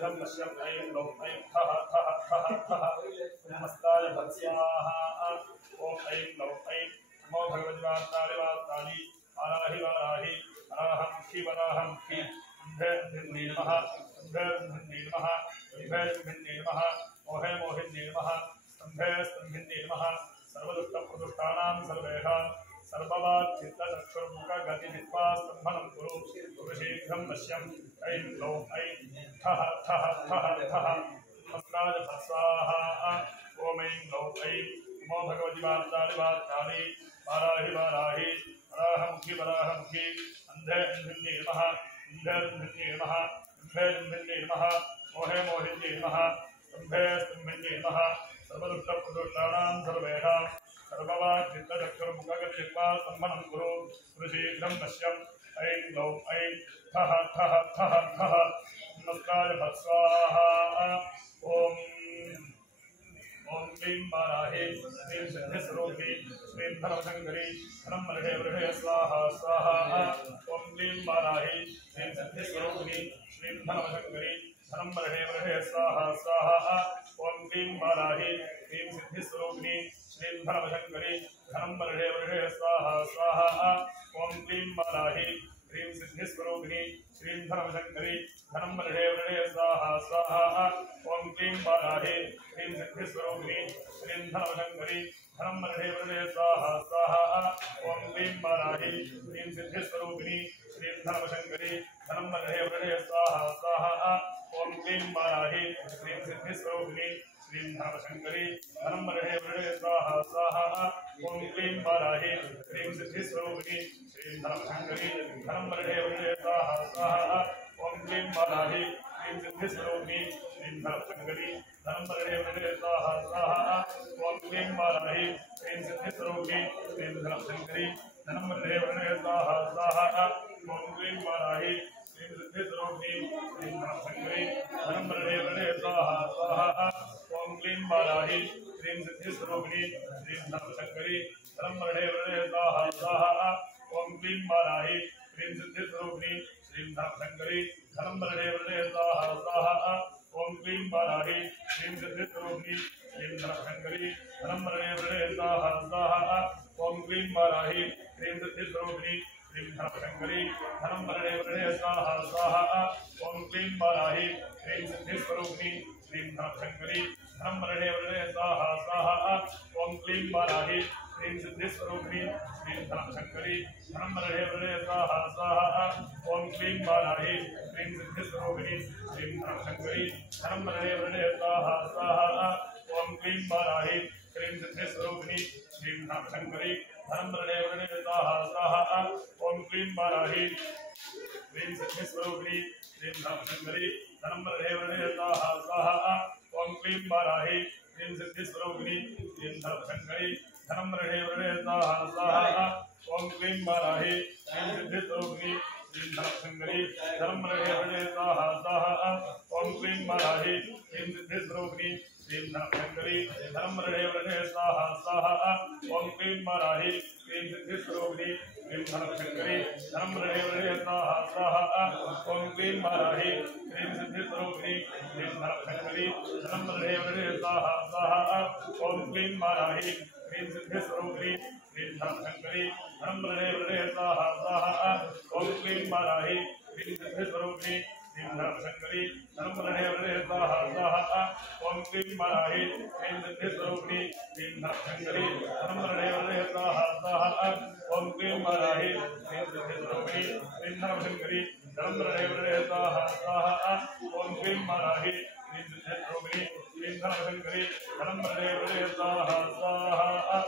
शीघ्रं पश्यं ऐं लौं ऐं ठः ठः ठः ठः नमस्ताय भत्स्याः ॐ ऐं लौं ऐं नमो भगवति वार्तानि वार्तानि वाराहि वाराहि वराहं क्षि वराहं क्षि अन्धे नमः अन्धे नमः अन्धे नमः मोहे मोहिन्ये नमः स्तम्भे स्तम्भिन्ये नमः सर्वदुष्टप्रदुष्टानां सर्वेषां सर्ववाच्चित्तचक्षुर्मुखगतिविद्वा स्तम्भनं कुरु शीघ्रं पश्यं ऐं लौं ऐं ठः ठः ठः ठः नमस्काराय भस्वाहा ॐ ऐं लौं ऐं नमो भगवति वार्तानि वार्तानि वाराहि वाराहि वराहमुखि वराहमुखि अन्धे अन्धिन्ये नमः अन्धे अन्धिन्ये नमः अन्धे अन्धिन्ये नमः मोहे मोहिन्ये नमः स्तम्भे स्तम्भिन्ये नमः सर्वदुष्टप्रदुष्टानां सर्वेषां सर्ववाच्चित्तचक्षुर्मुखगतिविद्वा स्तम्भनं कुरु शीघ्रं पश्यं ऐं लौं ऐं ठः ठः ठः ठः नमस्काराय भस्वाहा ॐ क्लीं वाराहे क्लीं सिद्धिस्वरूपिणी क्लीं धर्मशङ्करी धनं वर्षे वर्षे स्वाहा स्वाहा ॐ क्लीं वाराहे क्लीं सिद्धिस्वरूपिणी क्लीं धर्मशङ्करी धनं वर्षे वर्षे स्वाहा स्वाहा ॐ क्लीं वाराहे क्लीं सिद्धिस्वरूपिणी क्लीं धर्मशङ्करी धनं वर्षे वर्षे स्वाहा स्वाहा ॐ क्लीं वाराहे क्लीं सिद्धिस्वरूपिणी क्लीं धर्मशङ्करी धनं वर्षे वर्षे स्वाहा स्वाहा ॐ क्लीं वाराहे क्लीं सिद्धिस्वरूपिणी क्लीं धर्मशङ्करी धनं वर्षे वर्षे स्वाहा स्वाहा ॐ क्लीं वाराहे क्लीं सिद्धिस्वरूपिणी क्लीं धर्मशङ्करी धनं वर्षे वर्षे स्वाहा स्वाहा ॐ क्लीं वाराहे क्लीं सिद्धिस्वरूपिणी क्लीं धर्मशङ्करी धनं वर्षे वर्षे स्वाहा स्वाहा ॐ क्लीं वाराहे क्लीं सिद्धिस्वरूपिणी क्लीं धर्मशङ्करी धनं वर्षे वर्षे स्वाहा स्वाहा ॐ क्लीं वाराहे क्लीं सिद्धिस्वरूपिणी क्लीं धर्मशङ्करी धनं वर्षे वर्षे स्वाहा स्वाहा ॐ क्लीं वाराहे क्लीं सिद्धिस्वरूपिणी क्लीं धर्मशङ्करी धनं वर्षे वर्षे स्वाहा स्वाहा ॐ क्लीं वाराहे क्लीं सिद्धिस्वरूपिणी क्लीं धर्मशङ्करी धनं वर्षे वर्षे स्वाहा स्वाहा ॐ क्लीं वाराहे क्लीं सिद्धिस्वरूपिणी क्लीं धर्मशङ्करी धनं वर्षे वर्षे स्वाहा स्वाहा ॐ क्लीं वाराहे क्लीं सिद्धिस्वरूपिणी क्लीं धर्मशङ्करी धनं वर्षे वर्षे स्वाहा स्वाहा ॐ क्लीं वाराहे क्लीं सिद्धिस्वरूपिणी क्लीं धर्मशङ्करी धनं वर्षे वर्षे स्वाहा स्वाहा ॐ क्लीं वाराहे क्लीं सिद्धिस्वरूपिणी क्लीं धर्मशङ्करी धनं वर्षे वर्षे स्वाहा स्वाहा ॐ क्लीं वाराहे क्लीं सिद्धिस्वरूपिणी क्लीं धर्मशङ्करी धनं वर्षे वर्षे स्वाहा स्वाहा ॐ क्लीं वाराहे क्लीं सिद्धिस्वरूपिणी क्लीं धर्मशङ्करी धनं वर्षे वर्षे स्वाहा स्वाहा ॐ क्लीं वाराहे क्लीं सिद्धिस्वरूपिणी क्लीं धर्मशङ्करी धनं वर्षे वर्षे स्वाहा स्वाहा ॐ क्लीं वाराहे क्लीं सिद्धिस्वरूपिणी क्लीं धर्मशङ्करी धनं वर्षे वर्षे स्वाहा स्वाहा ॐ क्लीं वाराहे क्लीं सिद्धिस्वरूपिणी क्लीं धर्मशङ्करी धनं वर्षे वर्षे स्वाहा स्वाहा ॐ क्लीं वाराहे क्लीं सिद्धिस्वरूपिणी क्लीं धर्मशङ्करी धनं वर्षे वर्षे स्वाहा स्वाहा ॐ क्लीं वाराहे क्लीं सिद्धिस्वरूपिणी क्लीं धर्मशङ्करी धनं वर्षे वर्षे स्वाहा स्वाहा ॐ क्लीं वाराहे क्लीं सिद्धिस्वरूपिणी क्लीं धर्मशङ्करी धनं वर्षे वर्षे स्वाहा स्वाहा ॐ क्लीं वाराहे क्लीं सिद्धिस्वरूपिणी क्लीं धर्मशङ्करी धनं वर्षे वर्षे स्वाहा स्वाहा ॐ क्लीं वाराहे क्लीं सिद्धिस्वरूपिणी क्लीं धर्मशङ्करी धनं वर्षे वर्षे स्वाहा स्वाहा ॐ क्लीं वाराहे क्लीं सिद्धिस्वरूपिणी क्लीं धर्मशङ्करी धनं वर्षे वर्षे स्वाहा स्वाहा ॐ क्लीं वाराहे क्लीं सिद्धिस्वरूपिणी क्लीं धर्मशङ्करी धनं वर्षे वर्षे स्वाहा स्वाहा ॐ क्लीं वाराहे क्लीं सिद्धिस्वरूपिणी क्लीं धर्मशङ्करी धनं वर्षे वर्षे स्वाहा स्वाहा ॐ क्लीं वाराहे क्लीं सिद्धिस्वरूपिणी क्लीं धर्मशङ्करी धनं वर्षे वर्षे स्वाहा स्वाहा ॐ क्लीं वाराहे क्लीं सिद्धिस्वरूपिणी क्लीं धर्मशङ्करी धनं वर्षे वर्षे स्वाहा स्वाहा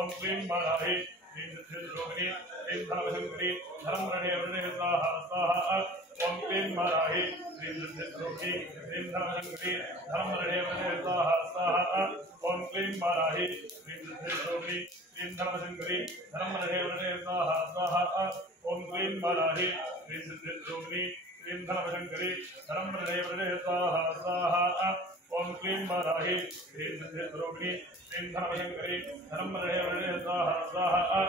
ॐ क्लीं वाराहे क्लीं सिद्धिस्वरूपिणी क्लीं धर्मशङ्करी धनं वर्षे वर्षे स्वाहा स्वाहा ॐ क्लीं वाराहे क्लीं सिद्धिस्वरूपिणी क्लीं धर्मशङ्करी धनं वर्षे वर्षे स्वाहा स्वाहा ॐ क्लीं वाराहे क्लीं सिद्धिस्वरूपिणी क्लीं धर्मशङ्करी धनं वर्षे वर्षे स्वाहा स्वाहा ॐ क्लीं वाराहे क्लीं सिद्धिस्वरूपिणी क्लीं धर्मशङ्करी धनं वर्षे वर्षे स्वाहा स्वाहा ॐ क्लीं वाराहे क्लीं सिद्धिस्वरूपिणी क्लीं धर्मशङ्करी धनं वर्षे वर्षे स्वाहा स्वाहा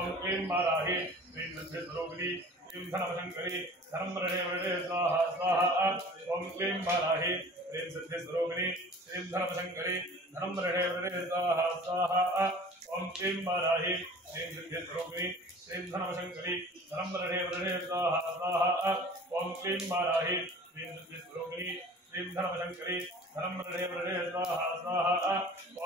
ॐ क्लीं वाराहे क्लीं सिद्धिस्वरूपिणी श्रीं धनमशंकरी धनं वरदे वरदे स्वाहा स्वाहा ओम क्लीं वाराहि श्रीं सिद्धिस्वरूपिणी श्रीं धनमशंकरी धनं वरदे वरदे स्वाहा स्वाहा ओम क्लीं वाराहि श्रीं सिद्धिस्वरूपिणी श्रीं धनमशंकरी धनं वरदे वरदे स्वाहा स्वाहा ओम क्लीं वाराहि श्रीं सिद्धिस्वरूपिणी श्रीं धनमशंकरी धनं वरदे वरदे स्वाहा स्वाहा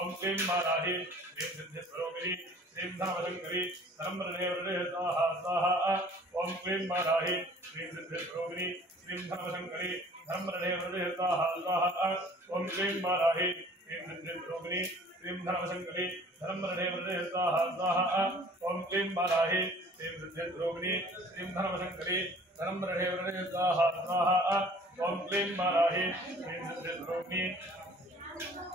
ओम क्लीं वाराहि श्रीं सिद्धिस्वरूपिणी श्रीं धनमशंकरी धनं वरदे वरदे स्वाहा स्वाहा ओम क्लीं वाराहि श्रीं सिद्धिस्वरूपिणी श्रीं धनमशंकरी धनं वरदे वरदे स्वाहा स्वाहा ओम क्लीं वाराहि श्रीं सिद्धिस्वरूपिणी श्रीं धनमशंकरी धनं वरदे वरदे स्वाहा स्वाहा ओम क्लीं वाराहि श्रीं सिद्धिस्वरूपिणी श्रीं धनमशंकरी धनं वरदे वरदे स्वाहा स्वाहा ओम क्लीं वाराहि श्रीं सिद्धिस्वरूपिणी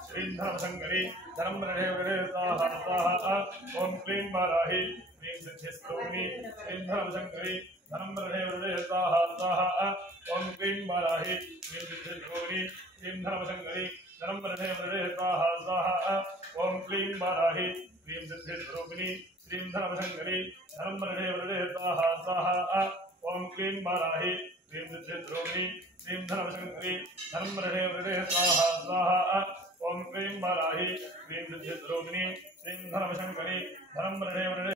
श्रीं धनमशंकरी धनं वरदे वरदे स्वाहा स्वाहा ओम क्लीं वाराहि श्रीं सिद्धिस्वरूपिणी श्रीं धनमशंकरी धनं वरदे वरदे स्वाहा स्वाहा ओम क्लीं वाराहि श्रीं सिद्धिस्वरूपिणी श्रीं धनमशंकरी धनं वरदे वरदे स्वाहा स्वाहा ओम क्लीं वाराहि श्रीं सिद्धिस्वरूपिणी श्रीं धनमशंकरी धनं वरदे वरदे स्वाहा स्वाहा ओम क्लीं वाराहि श्रीं सिद्धिस्वरूपिणी श्रीं धनमशंकरी धनं वरदे वरदे स्वाहा स्वाहा ओम क्लीं वाराहि श्रीं सिद्धिस्वरूपिणी श्रीं धनमशंकरी धनं वरदे वरदे